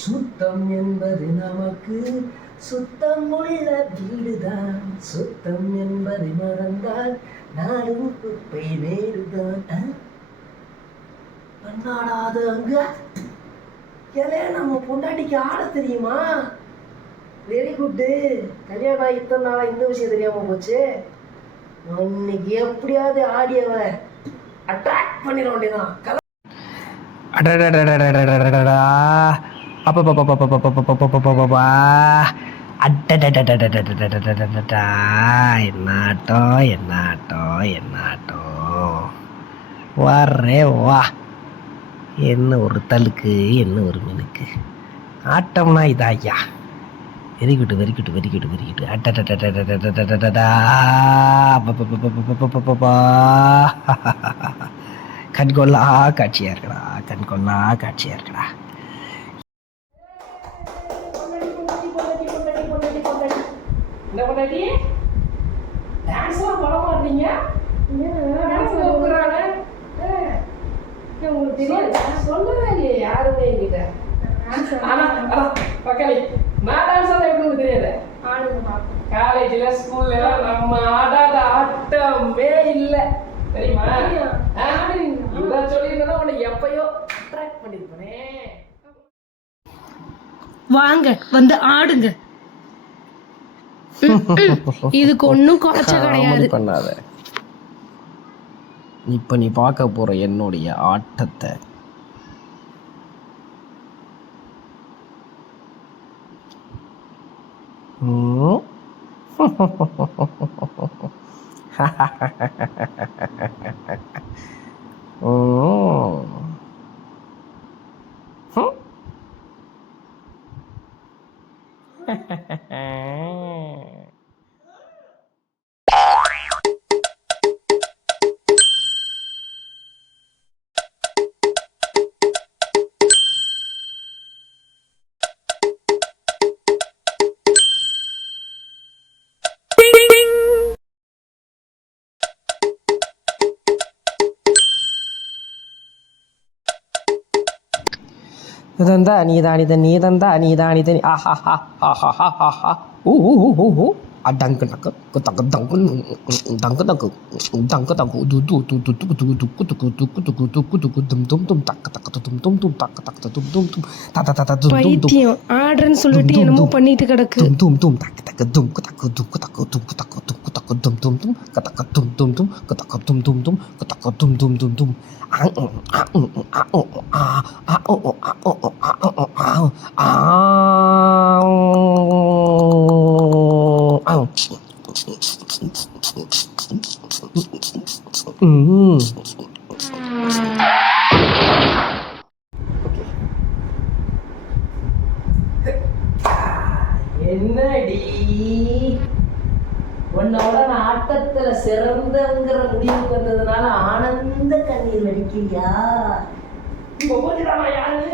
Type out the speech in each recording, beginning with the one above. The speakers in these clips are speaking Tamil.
சுத்தம் என்பது நமக்கு சுத்தம் உள்ள வீடுதான். சுத்தம் என்பதை மறந்தால் நாடும் குப்பை நேருதான். பண்ணாடாது அங்க ஏலே நம்ம பொண்டாட்டிக்கு ஆட தெரியுமா? Very good. கல்யாணம் ஆகி இத்தனை நாளா இந்த விஷயம் தெரியாம போச்சு. இன்னைக்கு எப்படியாவது ஆடியவ அட்ராக்ட் பண்ணிட வேண்டியதான். என்னாட்டோ என்னாட்டோ என்னாட்டோ வர்றே வா. என்ன ஒரு தலுக்கு, என்ன ஒரு மினுக்கு. ஆட்டம்னா இதா ஐயா. Very good very good very good very good. அட்டடா கண்கொள்ளா காட்சியா இருக்கடா, கண்கொள்ளா காட்சியா இருக்கடா. என்ன பண்ணி டான்ஸ்லாம் பண்ண மாட்டீங்க? உங்களுக்கு தெரியாது, சொல்லவே இல்லையே யாருமே என்கிட்ட. பக்காளி நான் டான்ஸ் ஆட எப்படி தெரியாது. காலேஜ்ல ஸ்கூல்ல நம்ம ஆடாத ஆட்டமே இல்ல தெரியுமா? இதான் சொல்லியிருந்தா உன்னை எப்பயோ அட்ராக்ட் பண்ணிருப்பனே. வாங்க வந்து ஆடுங்க. இதுக்கு ஒன்றும் குறைச்ச கிடையாது. பண்ணாத. இப்ப நீ பார்க்க போற என்னுடைய ஆட்டத்தை இதந்தா நீதானித நீதந்தா நீதானித ஆஹா ஆஹா ஊ அடங்கு டக்கு குத்தக்கு தங்கு தங்கு தங்கு தங்கு தங்கு துது துது துக்கு துக்கு துக்கு துக்கு துக்கு துக்கு துக்கு துக்கு தும் தும் தும் தக்க தக்க தும் தும் தும் தக்க தக்க தும் தும் தும் தத தத தும் தும் பைத்தியம் ஆடுறன்னு சொல்லிட்டு என்னமோ பண்ணிட்டு கிடக்கு. தும் தும் தும் தக்க தக்க தும் தக்க தும் தக்க தும் தக்க தும் தக்க தும் தும் தும் கதக்க தும் தும் தும் கதக்க தும் தும் தும் கதக்க தும் தும் தும் தும் என்னடி உன்னோட நான் ஆட்டத்துல சிறந்தங்கிற முடிவுக்கு வந்ததுனால ஆனந்த கண்ணீர் வடிக்கிறியா? இப்ப போச்சுடாமா யாரு?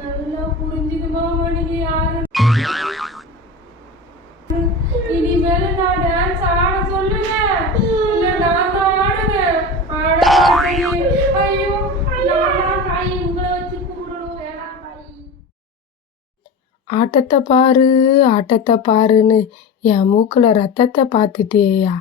நல்லா புரிஞ்சுதுமா நீங்க யாரு. இனிமேல நான் டான்ஸ் ஆட சொல்லுங்க, இல்ல நான் தான் ஆடுவேன். ஐயோ நான் தாய் உங்களை வச்சு கூடணும் வேணாம் தாய். ஆட்டத்தை பாரு ஆட்டத்தை பாருன்னு என் மூக்குல ரத்தத்தை பார்த்துட்டேயா.